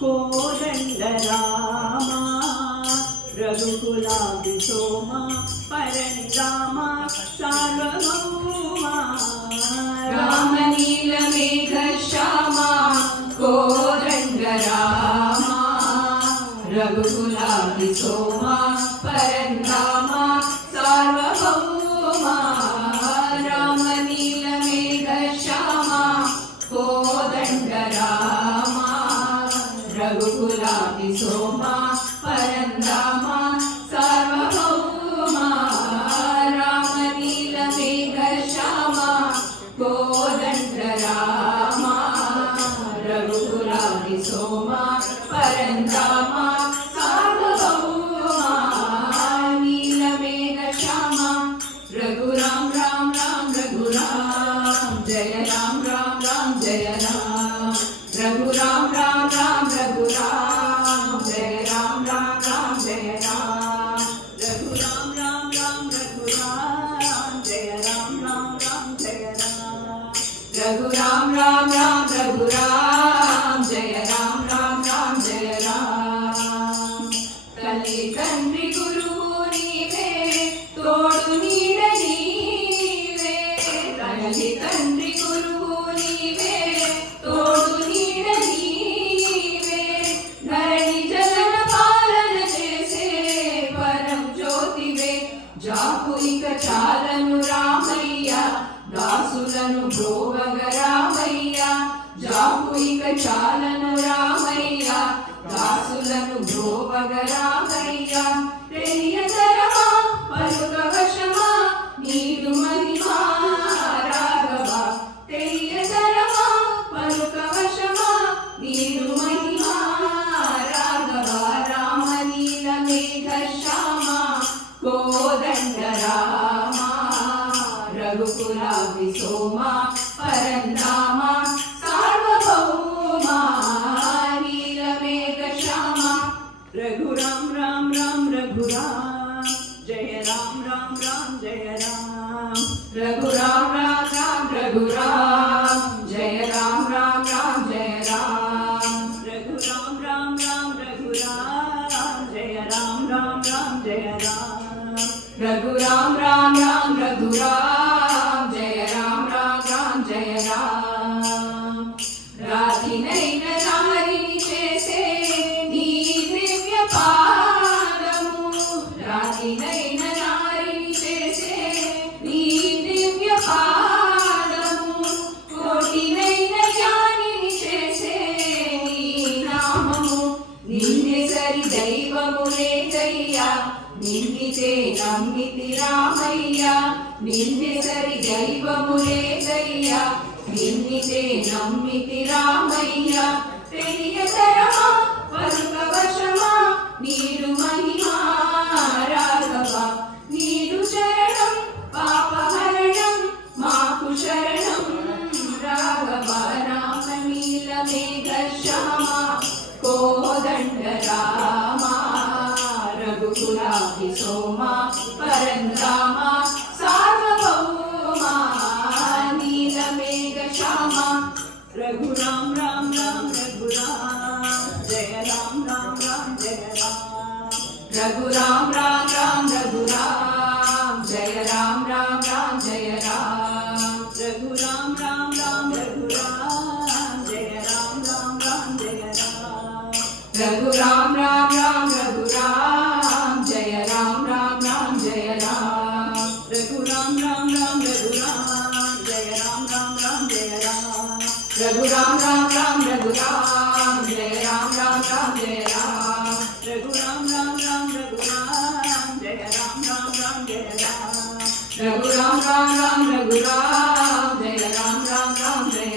కోదండ రామ రఘుకులాభి సోమ పరంధామ సార్వభౌమ రామ నీల మేఘ శ్యామ కోదండ రామ రఘుకులాభి సోమ పరంధామ సార్వభౌమ రామ నీల మేఘ శ్యామ కోదండ రామ రఘుకులాభి సోమ పరంధామ సార్వభౌమ రామ నీల మేఘ శ్యామ కోదండ రామ రఘుకులాభి సోమ పరంధామ సార్వభౌమ నీల మేఘ శ్యామ రఘురాం రాం రాం రఘురాం జయ రాం రాం రాం జయ రాం రఘురాం రాం రాం రఘురాం జయ రాం రాం రాం జయ రాం రఘురాం రాం రాం రఘురాం జయ రాం రాం రాం జయ రాం రఘురాం రాం రాం రఘురాం జయ రాం రాం రాం జయ రాం తల్లి తండ్రి గురువు నీవే తోడు నీడ నీవే తల్లి తండ్రి గురువు నీవే తోడు నీడ నీవే ధరణి జలన పాలన చేసే పరం జ్యోతివే జాపు ఇక చాలను రామయ్య దాసులను బ్రోవగ రామయ్య జాపు ఇక చాలను రామయ్య దాసులను బ్రోవగ రామయ్య తెలియతరమా పలుక వశమా నీదు మహిమా రాఘవ తెలియతరమా పలుక వశమా నీదు మహిమా రాఘవ రామ నీల మేఘ శ్యామ కోదండ రామ రఘుకులాభి సోమ పరంధామ సార్వభౌమ నీల మేఘ శ్యామ రఘురాం రాం రాం రఘురాం జయ రాం రాం రాం జయ రాం రఘురాం రాం రాం రఘురాం జయ రాం రాం రాం జయ రాం రఘురాం రాం రాం రఘురాం జయ రాం రాం రాం జయ రాం రఘురాం రాం రాం రఘురాం జయ రాం రాం రాం జయ రాం రాతినైన నారిని చేసే నీ దివ్య పాదము రాతినైన నారిని చేసే నీ దివ్య పాదము కోటినైన జ్ఞానిని చేసే నీ నామము నిన్నే సరి దైవము లేదయ్యా నిన్నితే నమ్మితి రామయ్య నిన్నే సరి దైవము లేదయ్యా నిన్నితే నమ్మితి రామయ్య తెలియతరమా పలుక వశమా నీరు మహిమా రాఘవ నీరు శరణం పాపహరణం మాకు శరణం రాఘవ రామ నీల మేఘ శ్యామ కోదండ రామ రఘుకులాభి సోమ పరంధామ సార్వభౌమ నీల మేఘ శ్యామ రఘురాం రాం రాం రఘురాం జయ రాం రాం రాం జయ రాం రఘురాం రాం రాం రఘురాం జయ రాం రాం రాం జయ రాం రఘురాం రాం రాం రఘురాం జయ రాం రాం రాం జయ రాం రఘురాం రాం రాం రఘురాం జయ రాం రాం రాం జయ రాం రఘురాం రాం రాం రఘురాం జయ రాం రాం రాం జయ రాం రఘురాం రాం రాం రఘురాం జయ రాం రాం రాం జయ రాం రఘురాం రాం రాం రఘురాం జయ రాం రాం రాం జయ రాం రఘురాం రాం రాం రఘురాం జయ రాం రాం రాం జయ